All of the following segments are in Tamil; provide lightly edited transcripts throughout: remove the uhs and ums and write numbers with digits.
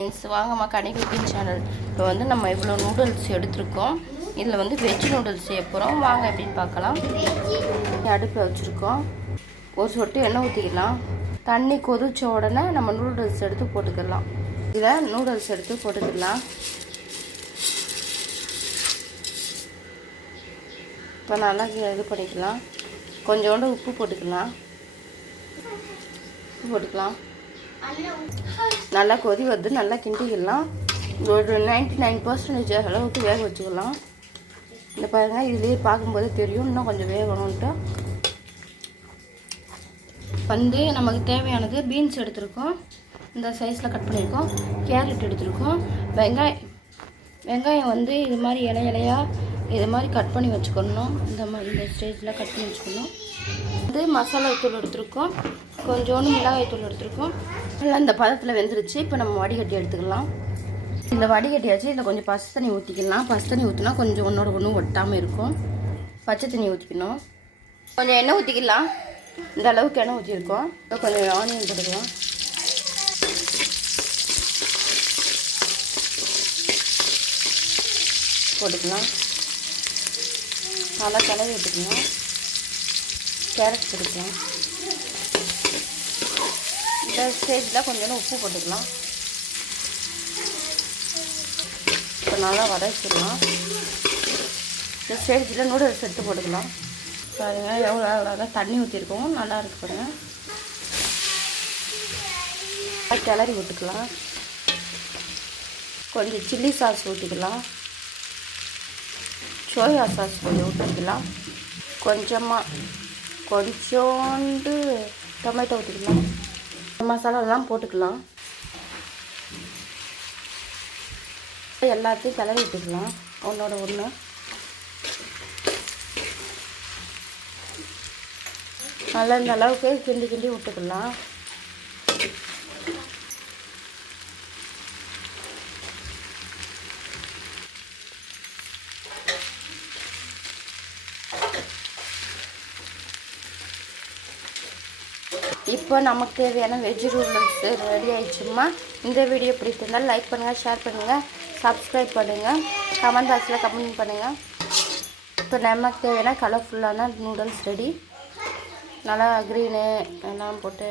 வாங்கம்மா கனி குக்கிங் சேனல். இப்போ வந்து நம்ம இவ்வளோ நூடுல்ஸ் எடுத்துருக்கோம். இதில் வந்து வெஜ் நூடுல்ஸ் செய்ய போகிறோம். வாங்க எப்படின்னு பார்க்கலாம். அடுப்பில் வச்சுருக்கோம். ஒரு சொட்டு எண்ணெய் ஊற்றிக்கலாம். தண்ணி கொதிச்ச உடனே நம்ம நூடுல்ஸ் எடுத்து போட்டுக்கலாம். இதில் நூடுல்ஸ் எடுத்து போட்டுக்கலாம். இப்போ நல்லா இது பண்ணிக்கலாம். கொஞ்சோண்டு உப்பு போட்டுக்கலாம். நல்லா கொதி வந்து நல்லா கிண்டிக்கலாம். ஒரு 99% அளவுக்கு வேக வச்சுக்கலாம். இந்த பாருங்கள், இதுலேயே பார்க்கும்போது தெரியும் இன்னும் கொஞ்சம் வேகணும்ன்ட்டு. வந்து நமக்கு தேவையானது பீன்ஸ் எடுத்துருக்கோம், இந்த சைஸில் கட் பண்ணியிருக்கோம். கேரட் எடுத்துருக்கோம். வெங்காயம் வந்து இது மாதிரி இலையாக இது மாதிரி கட் பண்ணி வச்சுக்கணும். இந்த ஸ்டேஜில் கட் பண்ணி வச்சுக்கணும். வந்து மசாலா தூள் எடுத்துருக்கோம், கொஞ்சோண்டு மிளகாய் தூள் எடுத்துருக்கோம். எல்லாம் இந்த பதத்தில் வெந்துருச்சு. இப்போ நம்ம வடிகட்டி எடுத்துக்கலாம். இந்த வடிகட்டியாச்சு. இதில் கொஞ்சம் பச்சை தண்ணி ஊற்றிக்கலாம். பச்சை தண்ணி ஊற்றினா கொஞ்சம் ஒன்றோட ஒன்றும் ஒட்டாமல் இருக்கும். பச்சை தண்ணி ஊற்றிக்கணும். கொஞ்சம் எண்ணெய் ஊற்றிக்கலாம். இந்த அளவுக்கு எண்ணெய் ஊற்றிருக்கோம். கொஞ்சம் ஆனியன் போட்டுக்கலாம். நல்லா கிளறி விட்டுக்கலாம். கேரட் போட்டுக்கலாம். இந்த ஸ்டேஜில் கொஞ்சம் உப்பு போட்டுக்கலாம். இப்போ நல்லா வதக்கிடலாம். இந்த ஸ்டேஜில் நூடுல்ஸ் எடுத்து போட்டுக்கலாம். பாருங்கள் எவ்வளோ அவ்வளோ தண்ணி ஊற்றிருக்கோம். நல்லா இருக்கு பாருங்கள். கிளறி விட்டுக்கலாம். கொஞ்சம் சில்லி சாஸ் ஊற்றிக்கலாம். சோயா சாஸ் கொஞ்சம் ஊற்றிக்கலாம். கொஞ்சோண்டு டொமேட்டோ ஊற்றிக்கலாம். மசாலாலாம் போட்டுக்கலாம். எல்லாத்தையும் கிளறி விட்டுக்கலாம் ஒன்றோட ஒன்று. நல்லா இந்த அளவுக்கு கிண்டி விட்டுக்கலாம். இப்போ நமக்கு தேவையான வெஜ் நூடுல்ஸ் ரெடி ஆகிடுச்சுமா. இந்த வீடியோ பிடிச்சிருந்தால் லைக் பண்ணுங்கள், ஷேர் பண்ணுங்கள், சப்ஸ்கிரைப் பண்ணுங்கள், கமெண்ட் பாக்ஸில் கமெண்ட் பண்ணுங்கள். இப்போ நமக்கு தேவையான கலர்ஃபுல்லான நூடுல்ஸ் ரெடி. நல்லா க்ரீனு எல்லாம் போட்டு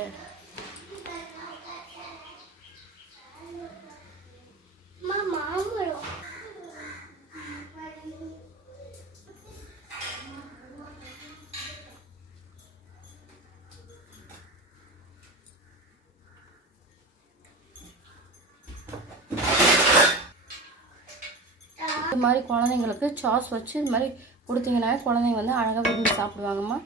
இது மாதிரி குழந்தைங்களுக்கு சாஸ் வச்சு இது மாதிரி கொடுத்தீங்கன்னா குழந்தைங்க வந்து அழகாக விரும்பி சாப்பிடுவாங்கம்மா.